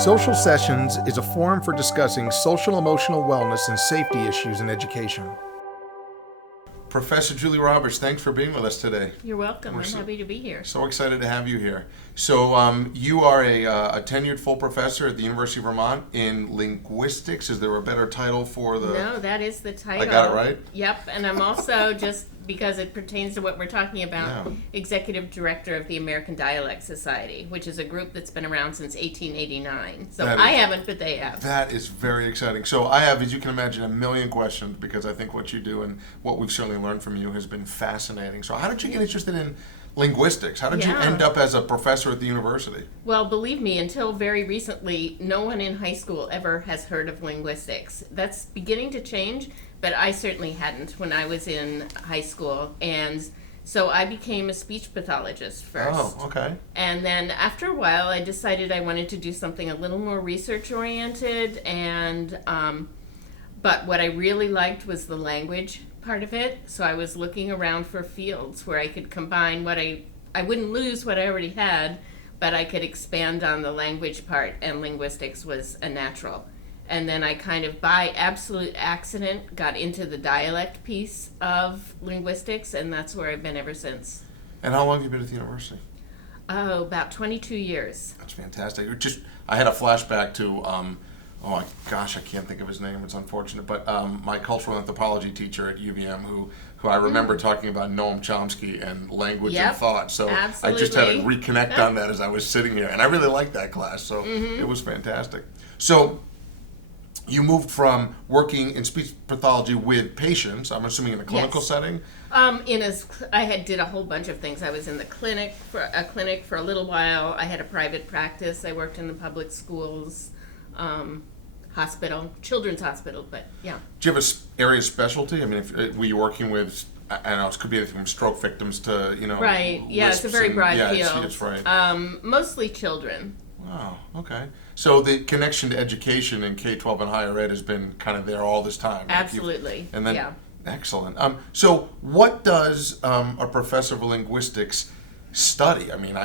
Social Sessions is a forum for discussing social emotional wellness and safety issues in education. Professor Julie Roberts, thanks for being with us today. You're welcome. I'm happy to be here. So excited to have you here. So you are a tenured full professor at the University of Vermont in linguistics. Is there a better title for the... No, that is the title. I got it right? Yep, and I'm also, just because it pertains to what we're talking about, Yeah. Executive Director of the American Dialect Society, which is a group that's been around since 1889. So I haven't, but they have. That is very exciting. So I have, as you can imagine, a million questions because I think what you do and what we've certainly learned from you has been fascinating. So how did you get interested in linguistics? How did you end up as a professor at the university? Well, believe me, until very recently, no one in high school ever has heard of linguistics. That's beginning to change, but I certainly hadn't when I was in high school. And so I became a speech pathologist first. Oh, okay. And then after a while, I decided I wanted to do something a little more research-oriented. And but what I really liked was the language part of it. So I was looking around for fields where I could combine what I wouldn't lose what I already had, but I could expand on the language part, and linguistics was a natural. And then I kind of, by absolute accident, got into the dialect piece of linguistics, and that's where I've been ever since. And how long have you been at the university? Oh, about 22 years. That's fantastic. I had a flashback to, I can't think of his name. It's unfortunate, but my cultural anthropology teacher at UVM, who I remember talking about Noam Chomsky and language and thought. So absolutely. I just had to reconnect on that as I was sitting here, and I really liked that class. So it was fantastic. So you moved from working in speech pathology with patients, I'm assuming in a clinical setting? I did a whole bunch of things. I was in the clinic for a little while. I had a private practice. I worked in the public schools, hospital, children's hospital, but yeah. Do you have an area of specialty? I mean, were you working with, I don't know, it could be anything from stroke victims to, Right, yeah, it's a very broad field. Yeah, it's right. Mostly children. Wow, okay. So the connection to education in K-12 and higher ed has been kind of there all this time. Right? Absolutely, yeah. Excellent. So what does a professor of linguistics study? I mean,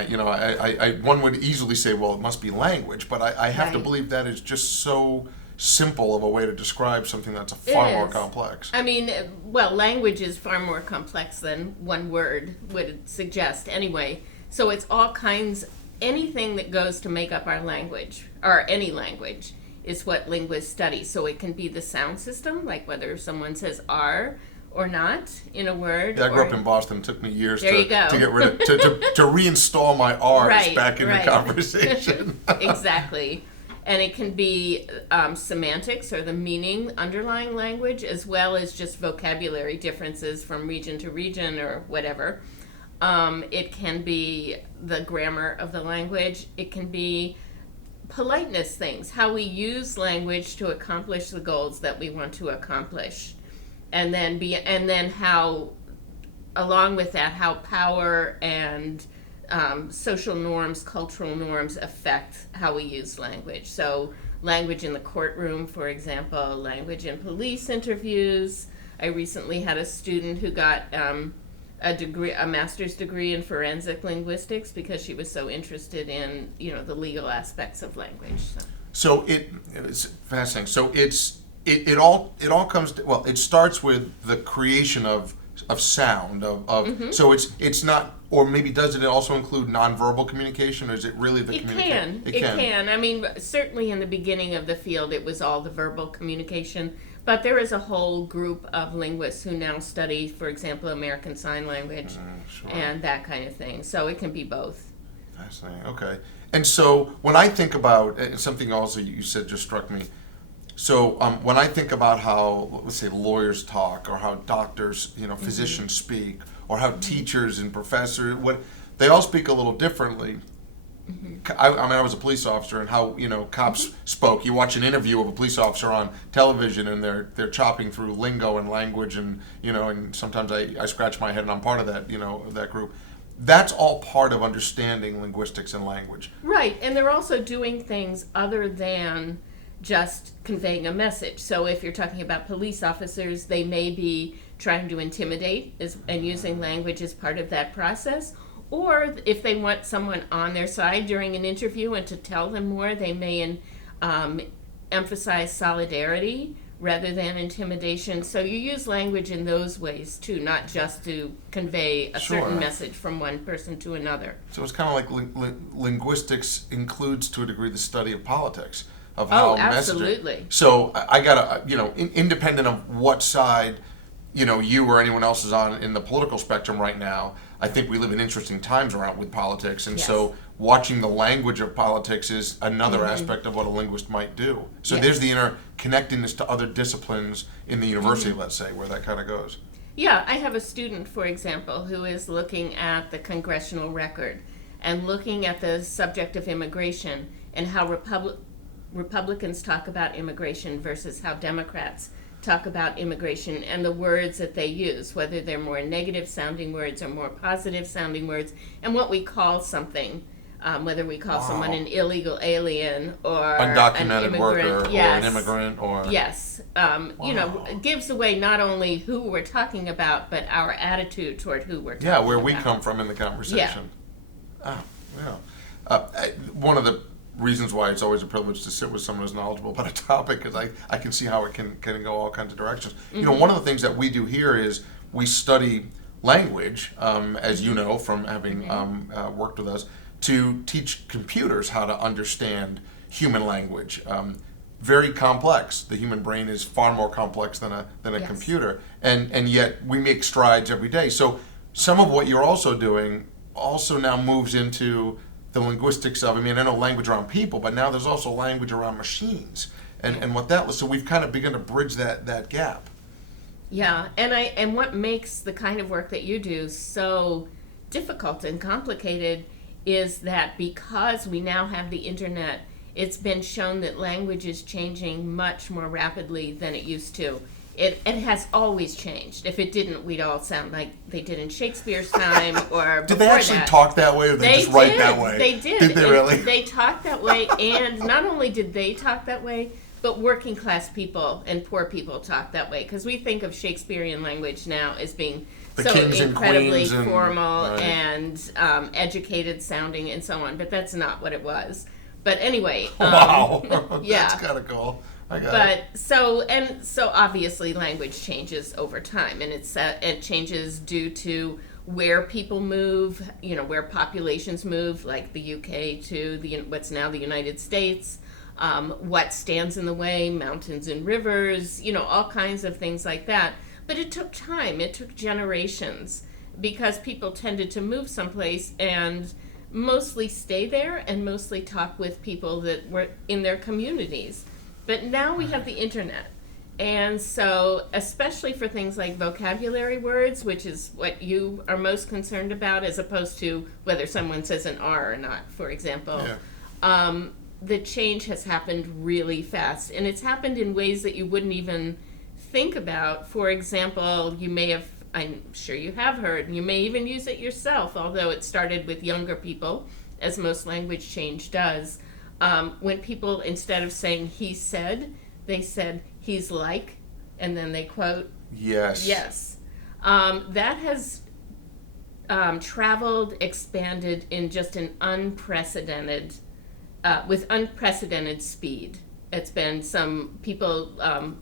one would easily say, well, it must be language, but I have to believe that is just so simple of a way to describe something that's far more complex. I mean, well, language is far more complex than one word would suggest anyway. So it's all kinds, anything that goes to make up our language, or any language, is what linguists study. So it can be the sound system, like whether someone says R or not in a word. Yeah, I grew up in Boston. It took me years to get rid of, to reinstall my R's back in the conversation. Exactly. And it can be semantics, or the meaning underlying language, as well as just vocabulary differences from region to region or whatever. It can be the grammar of the language. It can be politeness things, how we use language to accomplish the goals that we want to accomplish. And then how, along with that, how power and social norms, cultural norms affect how we use language. So language in the courtroom, for example, language in police interviews. I recently had a student who got a master's degree in forensic linguistics because she was so interested in, the legal aspects of language. So it's fascinating. So it all comes to, well, it starts with the creation of sound so it's not, or maybe does it also include nonverbal communication, or is it really the communication? It can. I mean, certainly in the beginning of the field it was all the verbal communication, but there is a whole group of linguists who now study, for example, American Sign Language and that kind of thing. So it can be both. Fascinating. Okay. And so when I think about, something also you said just struck me. So when I think about how, let's say, lawyers talk, or how doctors, physicians speak, or how teachers and professors, they all speak a little differently. I was a police officer, and how cops spoke. You watch an interview of a police officer on television, and they're chopping through lingo and language, and and sometimes I scratch my head, and I'm part of that that group. That's all part of understanding linguistics and language. Right, and they're also doing things other than just conveying a message. So if you're talking about police officers, they may be trying to intimidate and using language as part of that process, Or if they want someone on their side during an interview and to tell them more, they may emphasize solidarity rather than intimidation. So you use language in those ways too, not just to convey a Sure. certain message from one person to another. So it's kind of like linguistics includes to a degree the study of politics, of how absolutely. messaging. So I gotta, independent of what side, you or anyone else is on in the political spectrum right now, I think we live in interesting times around with politics, and Yes. so watching the language of politics is another aspect of what a linguist might do. So Yes. there's the interconnectedness to other disciplines in the university, let's say, where that kind of goes. Yeah, I have a student, for example, who is looking at the congressional record and looking at the subject of immigration and how Republicans talk about immigration versus how Democrats talk about immigration and the words that they use, whether they're more negative sounding words or more positive sounding words, and what we call something, whether we call someone an illegal alien or Undocumented an worker immigrant. or an immigrant or... Yes. It gives away not only who we're talking about, but our attitude toward who we're talking about. Yeah, where we come from in the conversation. Yeah. Oh, yeah. One of the reasons why it's always a privilege to sit with someone who's knowledgeable about a topic, because I can see how it can go all kinds of directions. Mm-hmm. One of the things that we do here is we study language, as you know from having worked with us, to teach computers how to understand human language. Very complex. The human brain is far more complex than a Yes. computer, and yet we make strides every day. So some of what you're also doing also now moves into the linguistics of, I know language around people, but now there's also language around machines and what that was. So we've kind of begun to bridge that gap. Yeah, and what makes the kind of work that you do so difficult and complicated is that because we now have the internet, it's been shown that language is changing much more rapidly than it used to. It has always changed. If it didn't, we'd all sound like they did in Shakespeare's time or before Did they actually that. talk that way, or they just write did. that way? They did. Did they really? They talked that way, and not only did they talk that way, but working class people and poor people talk that way. Because we think of Shakespearean language now as being The so kings and incredibly queens and- formal right. and educated sounding and so on. But that's not what it was. But anyway, Wow. yeah. That's kind of cool. I got it. But so obviously language changes over time, and it changes due to where people move, where populations move, like the UK to what's now the United States, what stands in the way, mountains and rivers, all kinds of things like that. But it took time, it took generations, because people tended to move someplace and mostly stay there and mostly talk with people that were in their communities. But now we have the internet. And so, especially for things like vocabulary words, which is what you are most concerned about, as opposed to whether someone says an R or not, for example, the change has happened really fast. And it's happened in ways that you wouldn't even think about. For example, I'm sure you have heard, you may even use it yourself, although it started with younger people, as most language change does. When people, instead of saying he said, they said he's like, and then they quote, Yes. yes. That has traveled, expanded in just an with unprecedented speed. It's been some people,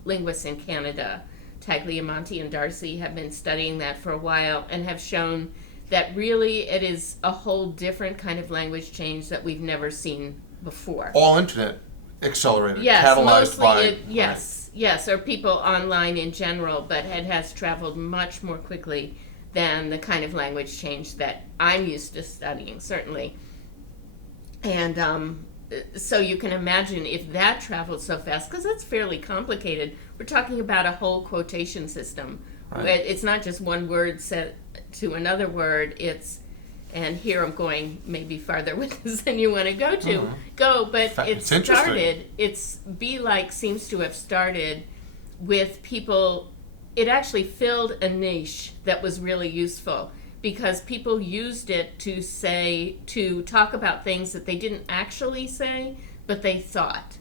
linguists in Canada, Tagliamonte and Darcy, have been studying that for a while and have shown that really it is a whole different kind of language change that we've never seen before. All internet accelerated, Yes, catalyzed mostly by... yes, or people online in general, but it has traveled much more quickly than the kind of language change that I'm used to studying, certainly. And so you can imagine if that traveled so fast, because that's fairly complicated. We're talking about a whole quotation system. Right. It's not just one word set to another word, and here I'm going maybe farther with this than you want to go, but Be Like seems to have started with people, it actually filled a niche that was really useful, because people used it to talk about things that they didn't actually say, but they thought.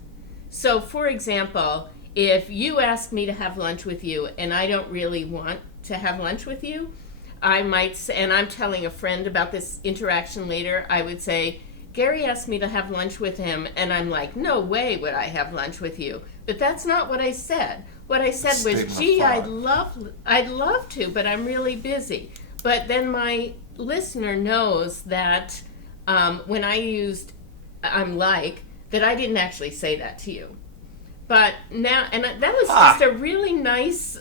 So, for example, if you ask me to have lunch with you and I don't really want to have lunch with you, I might say, and I'm telling a friend about this interaction later, I would say, Gary asked me to have lunch with him, and I'm like, no way would I have lunch with you. But that's not what I said. What I said was, Statement of gee, thought. I'd love to, but I'm really busy. But then my listener knows that when I used I'm like, that I didn't actually say that to you. But now, and that was just a really nice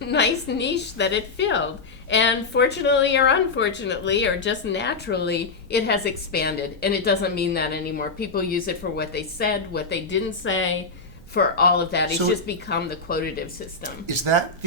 nice niche that it filled. And fortunately or unfortunately, or just naturally, it has expanded. And it doesn't mean that anymore. People use it for what they said, what they didn't say, for all of that. It's So just become the quotative system. Is that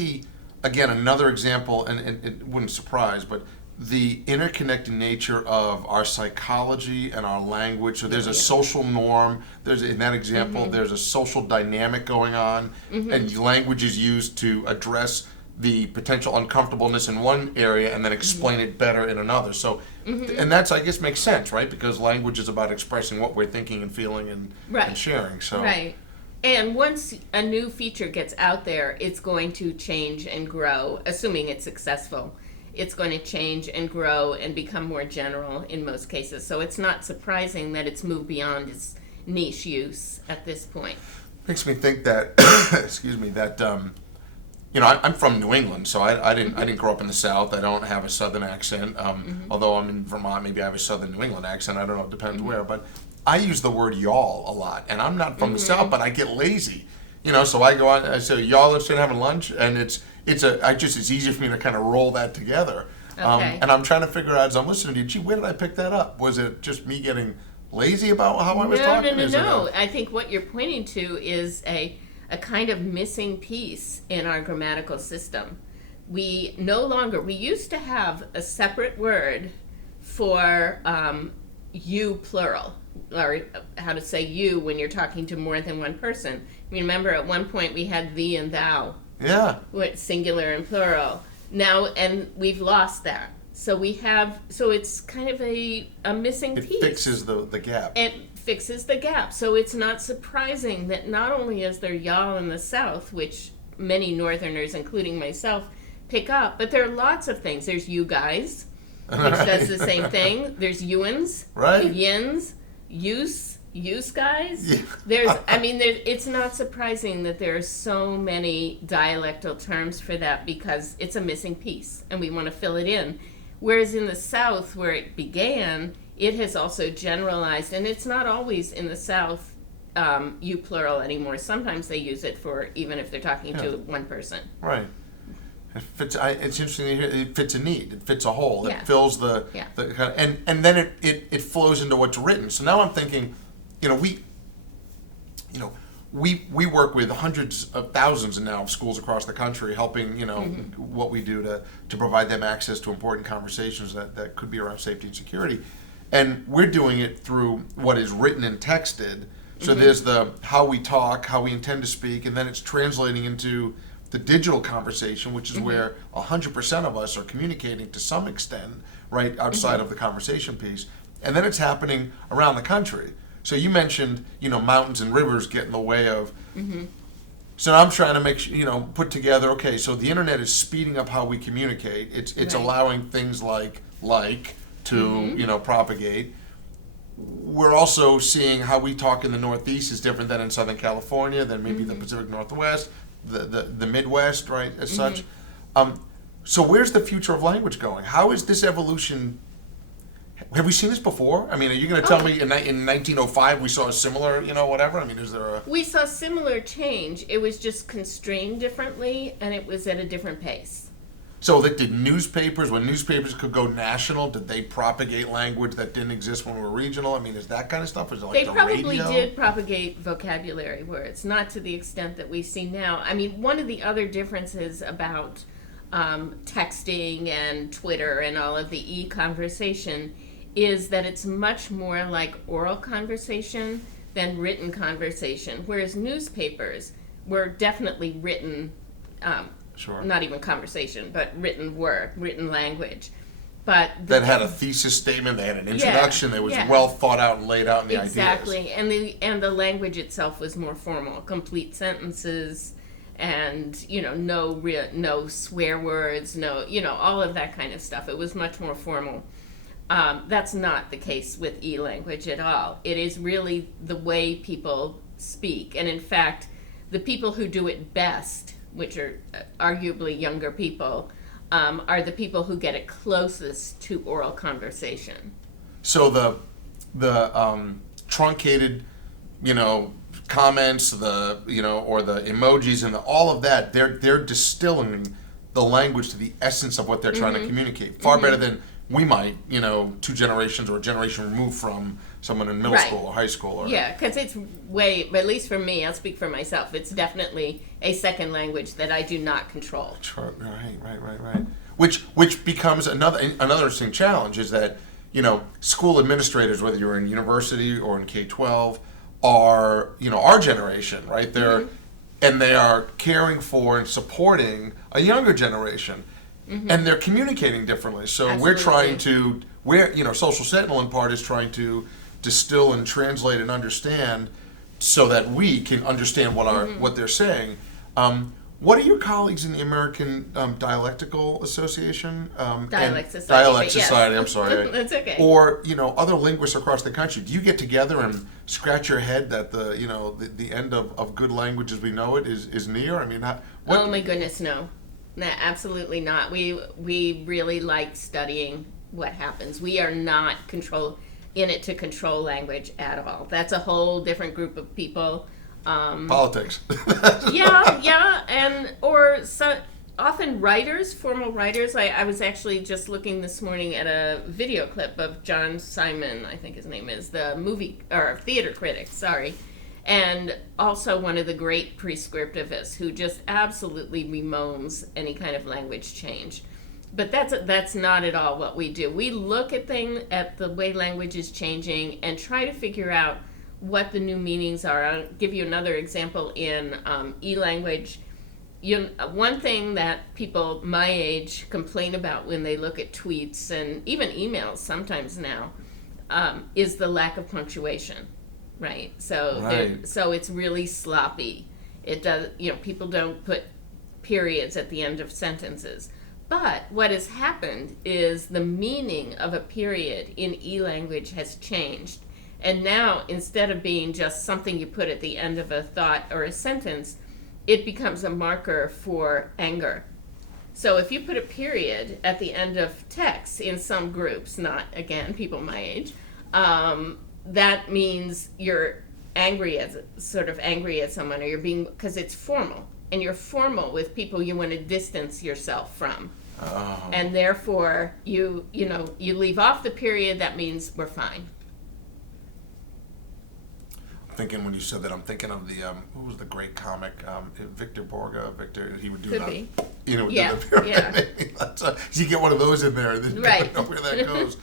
again, another example, and it wouldn't surprise, but the interconnected nature of our psychology and our language. So there's a social norm. There's, in that example, there's a social dynamic going on, and language is used to address the potential uncomfortableness in one area and then explain it better in another. So, and that's, I guess, makes sense, right? Because language is about expressing what we're thinking and feeling and sharing. So. Right. And once a new feature gets out there, it's going to change and grow, assuming it's successful. It's going to change and grow and become more general in most cases. So it's not surprising that it's moved beyond its niche use at this point. Makes me think that, excuse me, that I'm from New England, so I didn't grow up in the South. I don't have a Southern accent. Although I'm in Vermont, maybe I have a Southern New England accent. I don't know. It depends where. But I use the word y'all a lot, and I'm not from the South, but I get lazy. So I go on. I say y'all interested in having lunch, and it's easy for me to kind of roll that together. Okay. And I'm trying to figure out as I'm listening to you, gee, where did I pick that up? Was it just me getting lazy about how I was talking? No. I think what you're pointing to is a kind of missing piece in our grammatical system. We used to have a separate word for you plural, or how to say you when you're talking to more than one person. Remember at one point we had thee and thou. Yeah. Singular and plural. Now, and we've lost that. So it's kind of a missing piece. It fixes the gap. It fixes the gap. So it's not surprising that not only is there y'all in the South, which many Northerners, including myself, pick up, but there are lots of things. There's you guys, which does the same thing. There's you'ns, yins, use guys. Yeah. It's not surprising that there are so many dialectal terms for that because it's a missing piece and we want to fill it in. Whereas in the South, where it began, it has also generalized, and it's not always in the South you plural anymore. Sometimes they use it for even if they're talking to one person. Right. It's interesting to hear. It fits a need. It fits a hole. Yeah. It fills the kind of, and then it flows into what's written. So now I'm thinking, we work with hundreds of thousands now of schools across the country, helping what we do to provide them access to important conversations that could be around safety and security, and we're doing it through what is written and texted. So there's the how we talk, how we intend to speak, and then it's translating into the digital conversation, which is where 100% of us are communicating to some extent, right outside of the conversation piece, and then it's happening around the country. So you mentioned, mountains and rivers get in the way of. So now I'm trying to make put together. Okay, so the internet is speeding up how we communicate. It's allowing things like to propagate. We're also seeing how we talk in the Northeast is different than in Southern California, than maybe the Pacific Northwest, the Midwest, right? As such. So where's the future of language going? How is this evolution? Have we seen this before? I mean, are you going to tell me in 1905 we saw a similar, whatever? I mean, is there a... We saw similar change. It was just constrained differently, and it was at a different pace. So did newspapers, when newspapers could go national, did they propagate language that didn't exist when we were regional? I mean, is that kind of stuff? Is it like they the probably radio? did propagate vocabulary words, not to the extent that we see now. I mean, one of the other differences about texting and Twitter and all of the e-conversation is that it's much more like oral conversation than written conversation, whereas newspapers were definitely written, not even conversation, but written language. But that had a thesis statement, they had an introduction, that was well thought out and laid out in the ideas. Exactly, and the language itself was more formal, complete sentences, and no swear words, no all of that kind of stuff. It was much more formal. That's not the case with e-language at all. It is really the way people speak, and in fact, the people who do it best, which are arguably younger people, are the people who get it closest to oral conversation. So the truncated, comments, or the emojis and all of that, they're distilling the language to the essence of what they're trying to communicate. Far better than we might, 2 generations or a generation removed from someone in middle school or high school. Yeah, because it's at least for me, I'll speak for myself, it's definitely a second language that I do not control. Sure. Right. Which becomes another interesting challenge is that, school administrators, whether you're in university or in K-12, are, our generation, right? And they are caring for and supporting a younger generation. And they're communicating differently. So Absolutely. we're trying to, Social Sentinel in part is trying to distill and translate and understand so that we can understand what they're saying. What are your colleagues in the American Dialectical Association? Dialect Society. Dialect Society, I'm sorry. That's okay. Or, other linguists across the country. Do you get together and scratch your head that the end of good language as we know it is near? I mean, oh my goodness, no. No, absolutely not. We really like studying what happens. We are not in it to control language at all. That's a whole different group of people. Politics. Often writers, formal writers. I was actually just looking this morning at a video clip of John Simon, I think his name is, the movie or theater critic. Sorry. And also one of the great prescriptivists who just absolutely bemoans any kind of language change. But that's not at all what we do. We look at the way language is changing and try to figure out what the new meanings are. I'll give you another example in e-language. One thing that people my age complain about when they look at tweets and even emails sometimes now is the lack of punctuation. Right. So it's really sloppy. It does, people don't put periods at the end of sentences. But what has happened is the meaning of a period in e-language has changed. And now, instead of being just something you put at the end of a thought or a sentence, it becomes a marker for anger. So if you put a period at the end of text in some groups, not, again, people my age, that means you're angry at someone, or you're being, because it's formal, and you're formal with people you want to distance yourself from. Oh. And therefore you leave off the period. That means we're fine. Thinking when you said that, I'm thinking of the who was the great comic, Victor Borga. He would do Could that. be. Would do the pyramid. Yeah. You get one of those in there, then you Right. know where that goes.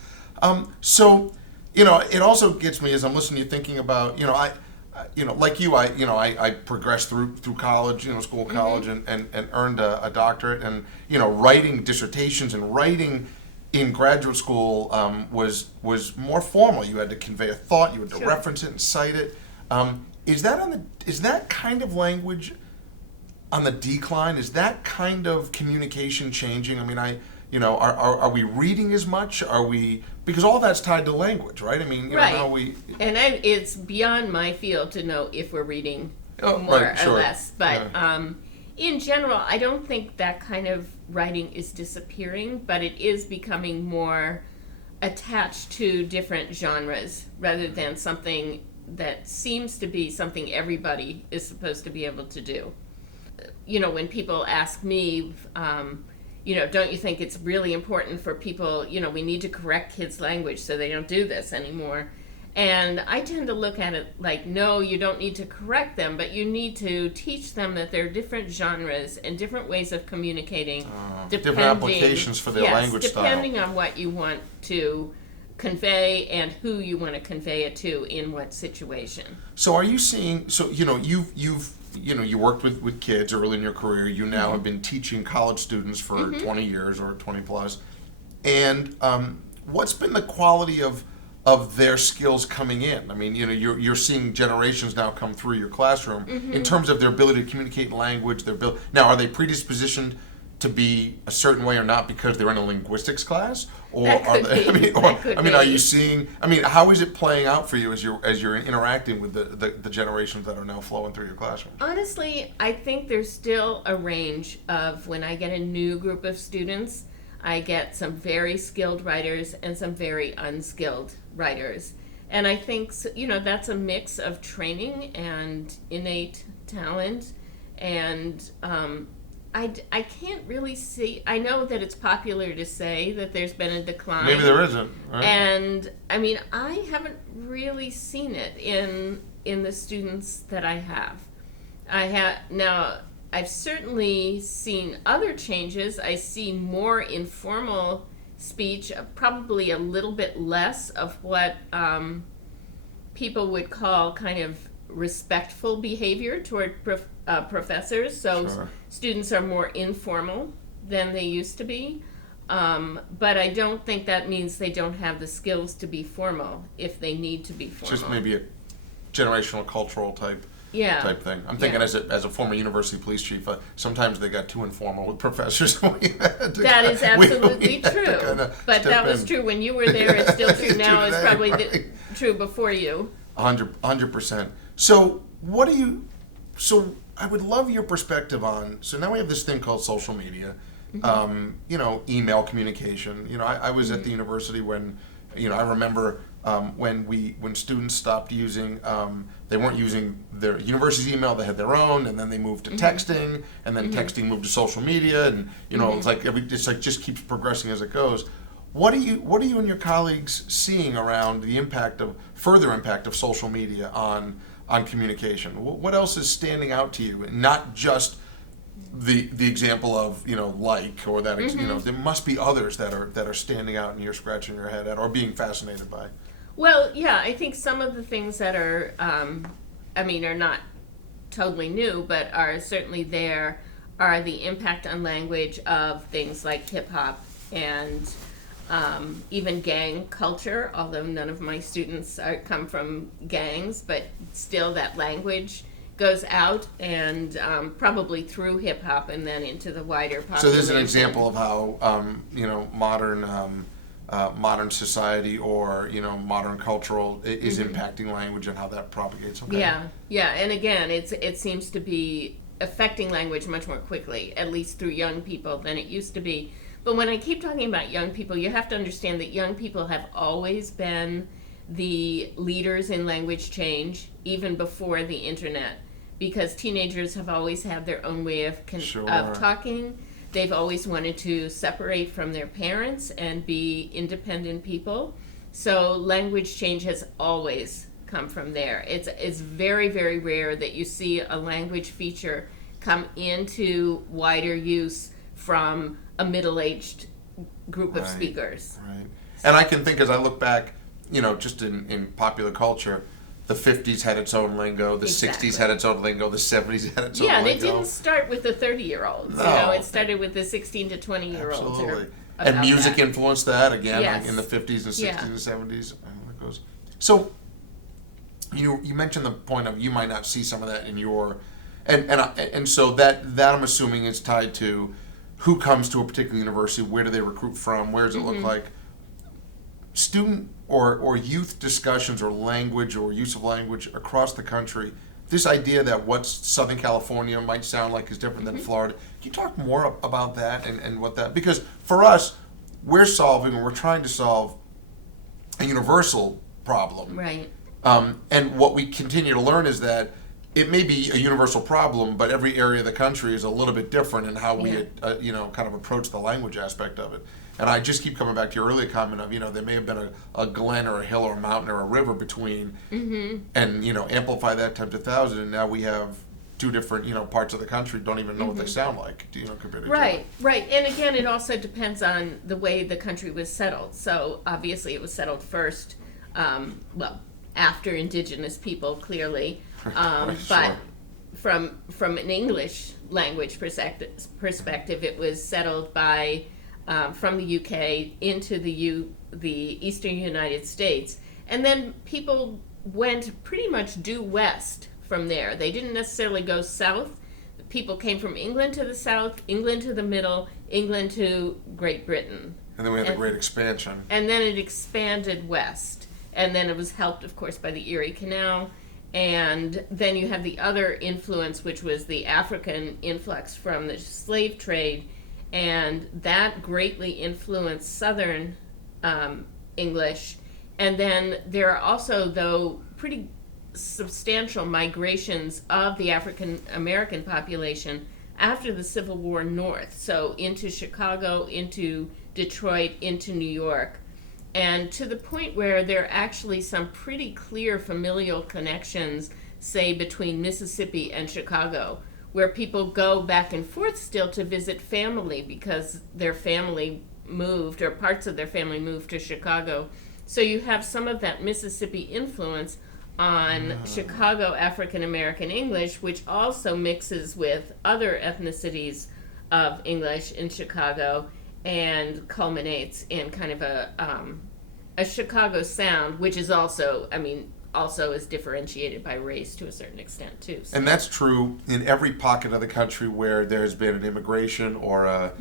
So, it also gets me as I'm listening to you thinking about, like you, I progressed through college, school, college, and earned a doctorate, and writing dissertations and writing in graduate school was more formal. You had to convey a thought, you had to reference it and cite it. Is that kind of language on the decline? Is that kind of communication changing? I mean, are we reading as much? Because all that's tied to language, right? I mean, right. How we... And it's beyond my field to know if we're reading more or less. But in general, I don't think that kind of writing is disappearing, but it is becoming more attached to different genres rather than something that seems to be something everybody is supposed to be able to do. When people ask me, don't you think it's really important for people, we need to correct kids' language so they don't do this anymore? And I tend to look at it like, no, you don't need to correct them, but you need to teach them that there are different genres and different ways of communicating. Different applications for their language style. Depending on what you want to convey and who you want to convey it to in what situation. So are you seeing, you worked with kids early in your career. You now have been teaching college students for 20 years or 20 plus. And what's been the quality of of their skills coming in. I mean, you're seeing generations now come through your classroom in terms of their ability to communicate in language. Now, are they predispositioned to be a certain way or not because they're in a linguistics class, or That are could they? be. Are you seeing? I mean, how is it playing out for you as you're interacting with the generations that are now flowing through your classroom? Honestly, I think there's still a range of when I get a new group of students, I get some very skilled writers and some very unskilled writers. And I think, that's a mix of training and innate talent. And I can't really see, I know that it's popular to say that there's been a decline. Maybe there isn't. Right? And I mean, I haven't really seen it in the students that I have. Now, I've certainly seen other changes. I see more informal speech, probably a little bit less of what people would call kind of respectful behavior toward professors. So Sure. Students are more informal than they used to be. But I don't think that means they don't have the skills to be formal if they need to be formal. Just maybe a generational, cultural type thing. I'm thinking as a former university police chief, sometimes they got too informal with professors. That is absolutely true. But that was true when you were there. It's still true now. It's probably true before you. 100%. So what do you? So I would love your perspective on. So now we have this thing called social media. Email communication. I was at the university when, I remember when students stopped using, they weren't using their university's email, they had their own, and then they moved to texting, and then texting moved to social media, and it's like just keeps progressing as it goes. What are you and your colleagues seeing around the further impact of social media on communication? What else is standing out to you, and not just the example of or that there must be others that are standing out and you're scratching your head at or being fascinated by. Well, yeah, I think some of the things that are are not totally new, but are certainly there, are the impact on language of things like hip hop and even gang culture. Although none of my students come from gangs, but still that language goes out and probably through hip hop and then into the wider population. So there's an example of how modern society or modern cultural is impacting language and how that propagates. Okay. Yeah, and again, it seems to be affecting language much more quickly, at least through young people, than it used to be. But when I keep talking about young people, you have to understand that young people have always been the leaders in language change, even before the internet, because teenagers have always had their own way of talking. They've always wanted to separate from their parents and be independent people. So language change has always come from there. It's very, very rare that you see a language feature come into wider use from a middle-aged group of speakers. Right. And I can think, as I look back, just in popular culture, the 50s had its own lingo, the 60s had its own lingo, the 70s had its own lingo. Yeah, and it didn't start with the 30-year-olds. No. It started with the 16 to 20-year-olds. Absolutely. And music influenced that, again, Yes. in the 50s and 60s and 70s. It goes. So, you mentioned the point of you might not see some of that in your... And so that I'm assuming is tied to who comes to a particular university, where do they recruit from, where does it look like? Student or youth discussions or language or use of language across the country, this idea that what Southern California might sound like is different than Florida. Can you talk more about that and what that, because for us, we're trying to solve a universal problem. Right. And what we continue to learn is that it may be a universal problem, but every area of the country is a little bit different in how we, kind of approach the language aspect of it. And I just keep coming back to your earlier comment of, there may have been a glen or a hill or a mountain or a river between, and, amplify that times 1,000, and now we have two different, parts of the country don't even know what they sound like, compared to Right. And again, it also depends on the way the country was settled. So obviously it was settled first, after indigenous people, clearly. But from an English language perspective, it was settled by from the UK into the Eastern United States, And then people went pretty much due west from there. They didn't necessarily go south. People came from England to the south, England to the middle, England to Great Britain. And then we had the Great Expansion. And then it expanded west. And then it was helped, of course, by the Erie Canal. And then you have the other influence, which was the African influx from the slave trade. And that greatly influenced Southern English. And then there are also, though, pretty substantial migrations of the African American population after the Civil War north, so into Chicago, into Detroit, into New York, and to the point where there are actually some pretty clear familial connections, say between Mississippi and Chicago, where people go back and forth still to visit family because their family moved, or parts of their family moved to Chicago. So you have some of that Mississippi influence on Chicago African American English, which also mixes with other ethnicities of English in Chicago and culminates in kind of a Chicago sound, which is also, also is differentiated by race to a certain extent too. So. And that's true in every pocket of the country where there's been an immigration or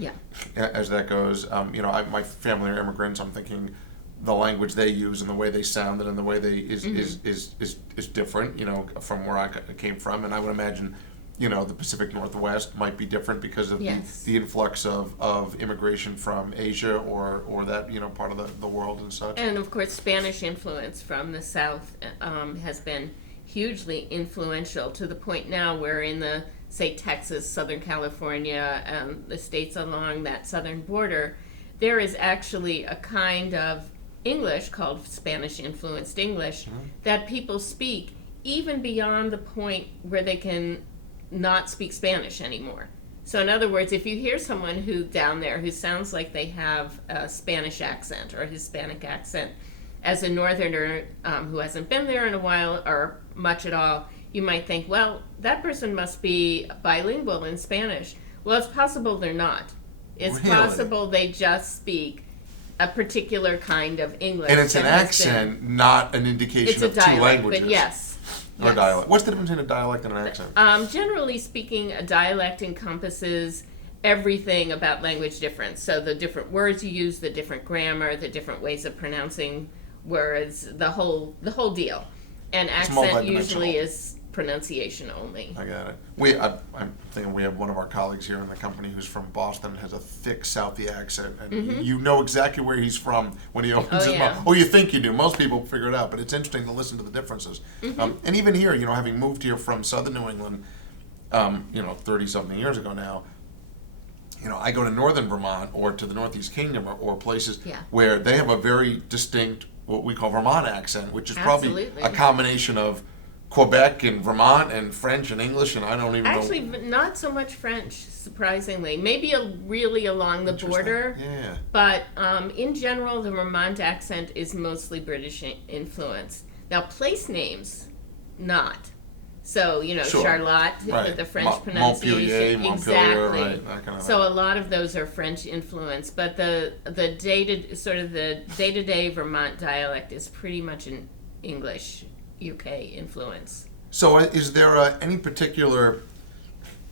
as that goes. My family are immigrants. I'm thinking the language they use and the way they sound and the way they is different, from where I came from. And I would imagine, the Pacific Northwest might be different because of the influx of immigration from Asia or that, part of the world and such. And of course, Spanish influence from the South has been hugely influential to the point now where in the, say, Texas, Southern California, the states along that southern border, there is actually a kind of English called Spanish-influenced English that people speak even beyond the point where they can not speak Spanish anymore. So in other words, if you hear someone who down there who sounds like they have a Spanish accent or a Hispanic accent, as a northerner who hasn't been there in a while or much at all, you might think, well, that person must be bilingual in Spanish. Well, it's possible they're not. It's possible they just speak a particular kind of English. And it's an accent, not an indication of dialect, two languages. But yes. Or dialect. What's the difference between a dialect and an accent? Generally speaking, a dialect encompasses everything about language difference. So the different words you use, the different grammar, the different ways of pronouncing words, the whole deal. And accent usually is pronunciation only. I got it. I'm thinking we have one of our colleagues here in the company who's from Boston, has a thick Southie accent, and you know exactly where he's from when he opens his mouth. Oh, you think you do. Most people figure it out, but it's interesting to listen to the differences. And even here, having moved here from southern New England, 30-something years ago now, I go to northern Vermont or to the Northeast Kingdom or places where they have a very distinct, what we call Vermont accent, which is probably a combination of Quebec and Vermont and French and English, and I don't even know. Actually, not so much French, surprisingly. Maybe really along the border. Yeah. But in general, the Vermont accent is mostly British influenced. Now, place names, not. So, Charlotte, with the French pronunciation. Montpellier, exactly. Right, that kind of so a lot of those are French influenced, but the day-to-day Vermont dialect is pretty much an English UK influence. So is there any particular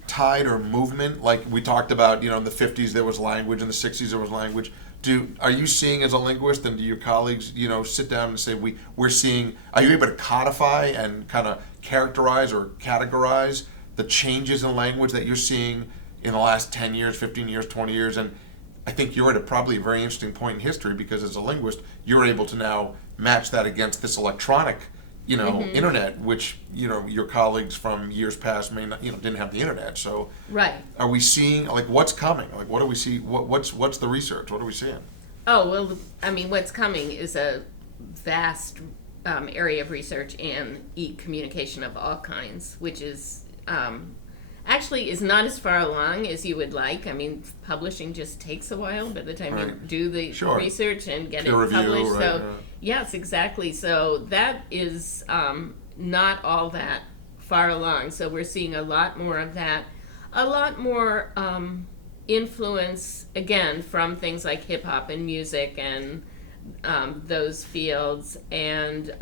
tide or movement, like we talked about, in the 50s there was language, in the 60s there was language. Are you seeing as a linguist, and do your colleagues, sit down and say, we're seeing, are you able to codify and kind of characterize or categorize the changes in language that you're seeing in the last 10 years, 15 years, 20 years? And I think you're at probably a very interesting point in history because as a linguist, you're able to now match that against this electronic internet, which your colleagues from years past may not, didn't have the internet. So, are we seeing what's coming? What do we see? What's the research? What are we seeing? Oh well, what's coming is a vast area of research and e-communication of all kinds, which is actually is not as far along as you would like. Publishing just takes a while by the time you do the research and get Peer it published. Review, yes, exactly. So that is not all that far along. So we're seeing a lot more of that. A lot more influence, again, from things like hip-hop and music and those fields. And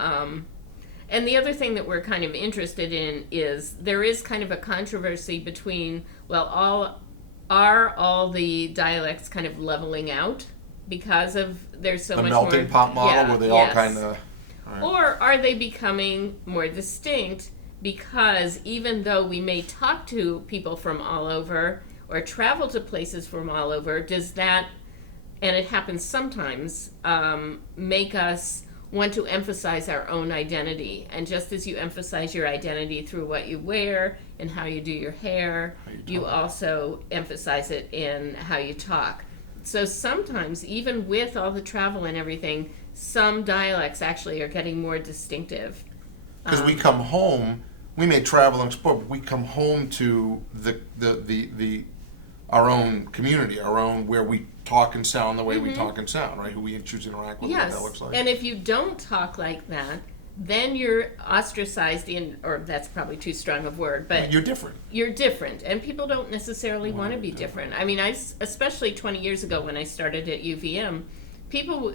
the other thing that we're kind of interested in is there is kind of a controversy between, well, all the dialects kind of leveling out because of there's so The much melting more, pot model yeah, where they yes. all kind of... Or are they becoming more distinct because even though we may talk to people from all over or travel to places from all over, does that, and it happens sometimes, make us want to emphasize our own identity? And just as you emphasize your identity through what you wear and how you do your hair, you also emphasize it in how you talk. So sometimes, even with all the travel and everything, some dialects actually are getting more distinctive. Because we come home, we may travel and explore, but we come home to the our own community, our own, where we talk and sound the way we talk and sound, right? Who we choose to interact with, what that looks like. And if you don't talk like that, then you're ostracized or that's probably too strong of a word, but you're different. You're different, and people don't necessarily want to be different. I mean, especially 20 years ago when I started at UVM,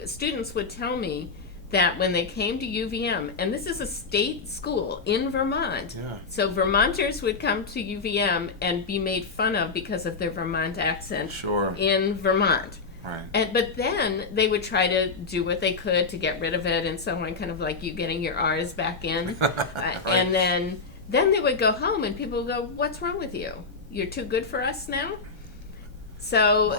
students would tell me that when they came to UVM, and this is a state school in Vermont, so Vermonters would come to UVM and be made fun of because of their Vermont accent in Vermont. Right. But then they would try to do what they could to get rid of it and so on, kind of like you getting your R's back in. Right. And then they would go home and people would go, "What's wrong with you? You're too good for us now?" So,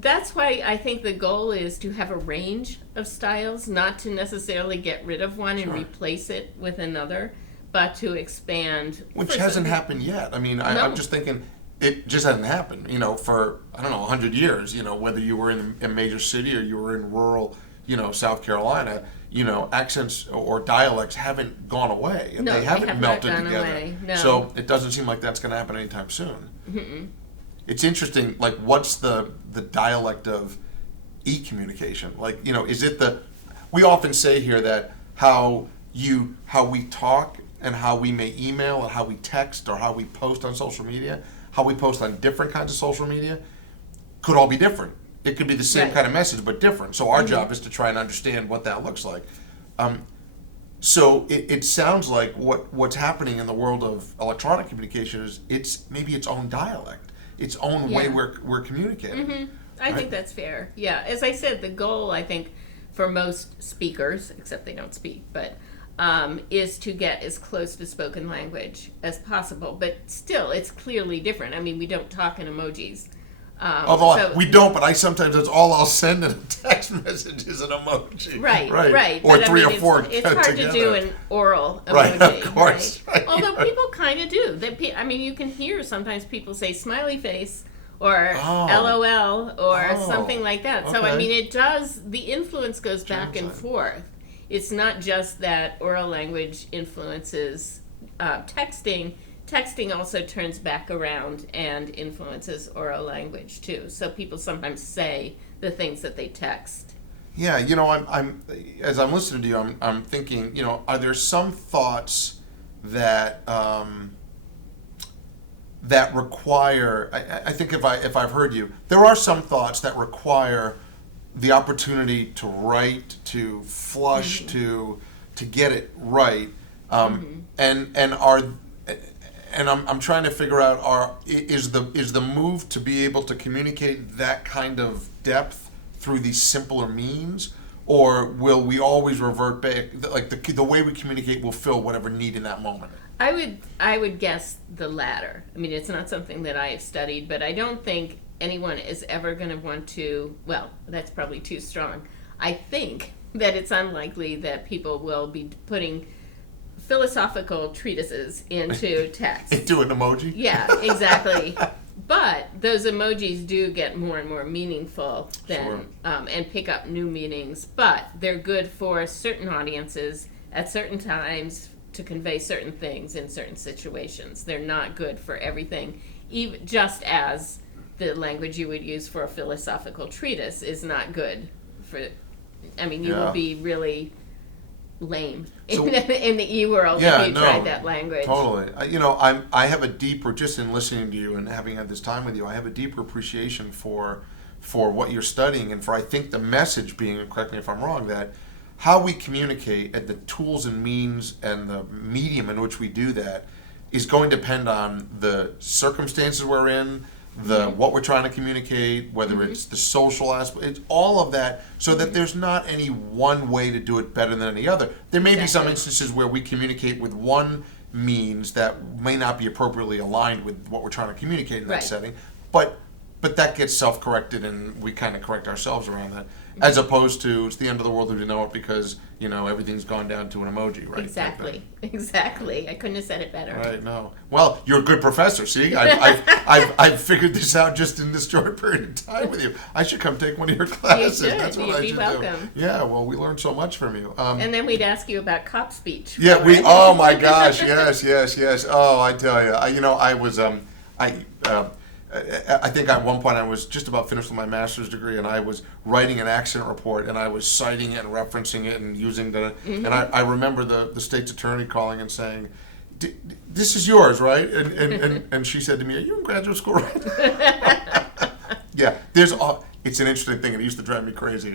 that's why I think the goal is to have a range of styles, not to necessarily get rid of one and replace it with another, but to expand. Which hasn't happened yet. I mean, I'm just thinking, it just hasn't happened, for, 100 years, whether you were in a major city or you were in rural, South Carolina, accents or dialects haven't gone away. No, they haven't melted together. Away. No. So it doesn't seem like that's going to happen anytime soon. Mm-mm. It's interesting, like, what's the dialect of e-communication? Like, is it we often say here that how we talk and how we may email and how we text or how we post on social media, how we post on different kinds of social media, could all be different. It could be the same kind of message, but different. So our job is to try and understand what that looks like. So it sounds like what's happening in the world of electronic communication is it's maybe its own dialect, its own way we're communicating. Mm-hmm. I think that's fair. Yeah, as I said, the goal, I think, for most speakers, except they don't speak, but is to get as close to spoken language as possible. But still, it's clearly different. I mean, we don't talk in emojis. Although we don't, but that's all I'll send in a text message is an emoji. Right. Or but three or four it's hard together. to do an oral emoji. Right, of course. Right. Although people kind of do. You can hear sometimes people say smiley face or LOL or something like that. So, okay. it does, the influence goes back and forth. It's not just that oral language influences texting. Texting also turns back around and influences oral language too. So people sometimes say the things that they text. Yeah, I'm as I'm listening to you, I'm thinking, are there some thoughts that that require? I think if I've heard you, there are some thoughts that require the opportunity to write, to flush, to get it right, and I'm trying to figure out is the move to be able to communicate that kind of depth through these simpler means, or will we always revert back, like the way we communicate will fill whatever need in that moment? I would guess the latter. It's not something that I have studied, but I don't think anyone is ever going to want to, well, that's probably too strong. I think that it's unlikely that people will be putting philosophical treatises into text. Into an emoji? Yeah, exactly. But those emojis do get more and more meaningful and pick up new meanings. But they're good for certain audiences at certain times to convey certain things in certain situations. They're not good for everything, even just as the language you would use for a philosophical treatise is not good for. You will be really lame in the e-world if you tried that language. Totally. I have a deeper, just in listening to you and having had this time with you, I have a deeper appreciation for for what you're studying and for, I think, the message being, and correct me if I'm wrong, that how we communicate and the tools and means and the medium in which we do that is going to depend on the circumstances we're in, what we're trying to communicate, whether it's the social aspect, it's all of that, so that there's not any one way to do it better than any other. There may be some instances where we communicate with one means that may not be appropriately aligned with what we're trying to communicate in that setting, but that gets self-corrected and we kind of correct ourselves around that, as opposed to it's the end of the world as we know it because, everything's gone down to an emoji, right? Exactly. I couldn't have said it better. Right, no. Well, you're a good professor, see? I've figured this out just in this short period of time with you. I should come take one of your classes. You should. That's what You'd I be should welcome. do. Yeah, well, we learned so much from you. And then we'd ask you about cop speech. Yeah, oh my gosh, yes. Oh, I tell you, I think at one point I was just about finished with my master's degree and I was writing an accent report and I was citing it and referencing it and using and I remember the state's attorney calling and saying, this is yours, right? And she said to me, are you in graduate school, right? Yeah, it's an interesting thing. It used to drive me crazy,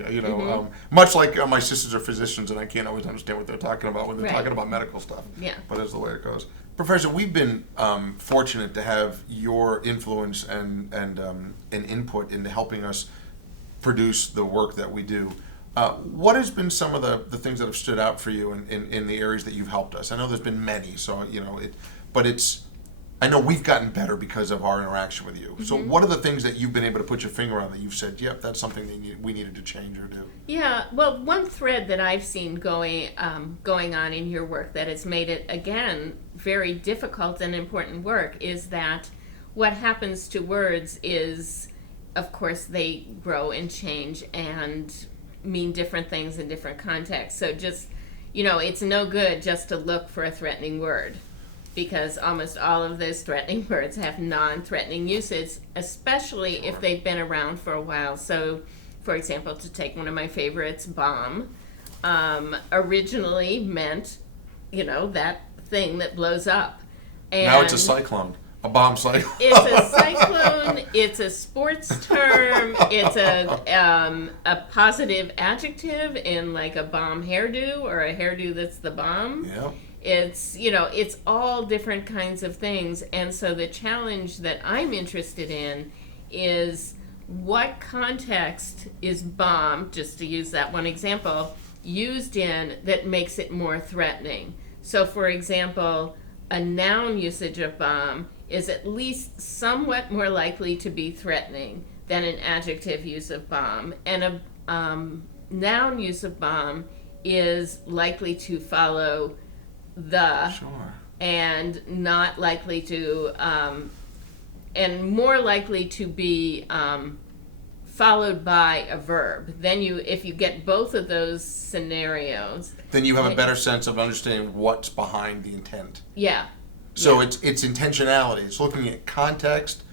much like my sisters are physicians and I can't always understand what they're talking about when they're talking about medical stuff. Yeah. But that's the way it goes. Professor, we've been fortunate to have your influence and input into helping us produce the work that we do. What has been some of the things that have stood out for you in the areas that you've helped us? I know there's been many, so I know we've gotten better because of our interaction with you. So what are the things that you've been able to put your finger on that you've said, yep, that's something that we needed to change or do? Yeah, well, one thread that I've seen going on in your work that has made it, again, very difficult and important work is that what happens to words is, of course, they grow and change and mean different things in different contexts. So just, it's no good just to look for a threatening word, because almost all of those threatening words have non-threatening usage, especially if they've been around for a while. So, for example, to take one of my favorites, bomb, originally meant, that thing that blows up. And now it's a cyclone, a bomb cyclone. It's a cyclone, it's a sports term, it's a positive adjective in like a bomb hairdo or a hairdo that's the bomb. Yeah. It's, it's all different kinds of things. And so the challenge that I'm interested in is what context is bomb, just to use that one example, used in that makes it more threatening. So, for example, a noun usage of bomb is at least somewhat more likely to be threatening than an adjective use of bomb. And a noun use of bomb is likely to follow the and not likely to and more likely to be followed by a verb. Then if you get both of those scenarios, then you have a better sense of understanding what's behind the intent. Yeah. So it's intentionality. It's looking at context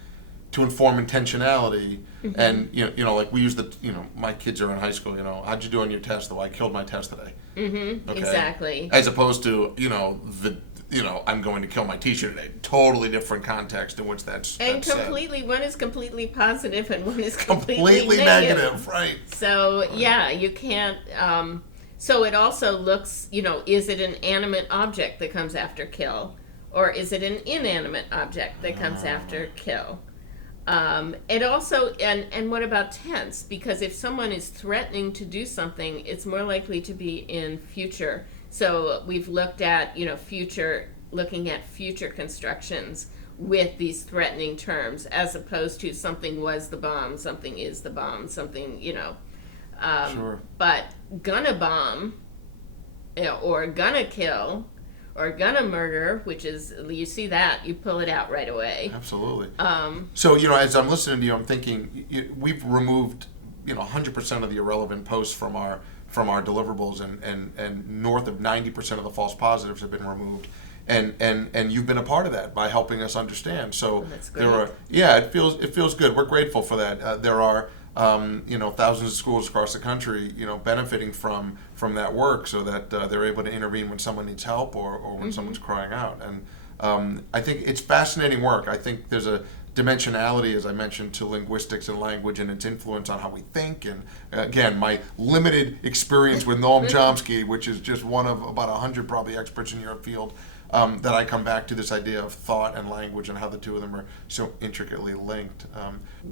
to inform intentionality. And like we use my kids are in high school. How'd you do on your test? I killed my test today. Okay? Exactly. As opposed to I'm going to kill my teacher today. Totally different context in which that's completely said. One is completely positive and one is completely negative. Right. So yeah, you can't. So it also looks, is it an animate object that comes after kill, or is it an inanimate object that comes after kill? It also, and what about tense? Because if someone is threatening to do something, it's more likely to be in future. So we've looked at, looking at future constructions with these threatening terms, as opposed to something was the bomb, something is the bomb, something, Sure. But gonna bomb, or gonna kill, or gonna murder, which is, you see that, you pull it out right away. Absolutely. So, as I'm listening to you, I'm thinking we've removed, 100% of the irrelevant posts from our deliverables, and north of 90% of the false positives have been removed. And you've been a part of that by helping us understand. So that's great. it feels good. We're grateful for that. There are thousands of schools across the country, benefiting from that work, so that they're able to intervene when someone needs help or when someone's crying out. And I think it's fascinating work. I think there's a dimensionality, as I mentioned, to linguistics and language and its influence on how we think. And again, my limited experience with Noam Chomsky, which is just one of about 100 probably experts in your field, that I come back to this idea of thought and language and how the two of them are so intricately linked.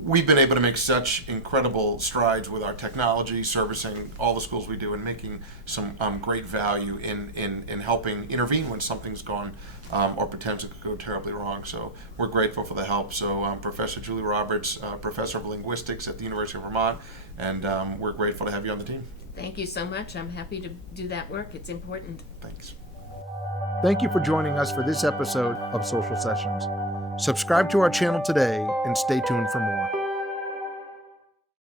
We've been able to make such incredible strides with our technology, servicing all the schools we do, and making some great value in helping intervene when something's gone or potentially could go terribly wrong. So we're grateful for the help. So Professor Julie Roberts, Professor of Linguistics at the University of Vermont, and we're grateful to have you on the team. Thank you so much. I'm happy to do that work. It's important. Thanks. Thank you for joining us for this episode of Social Sessions. Subscribe to our channel today and stay tuned for more.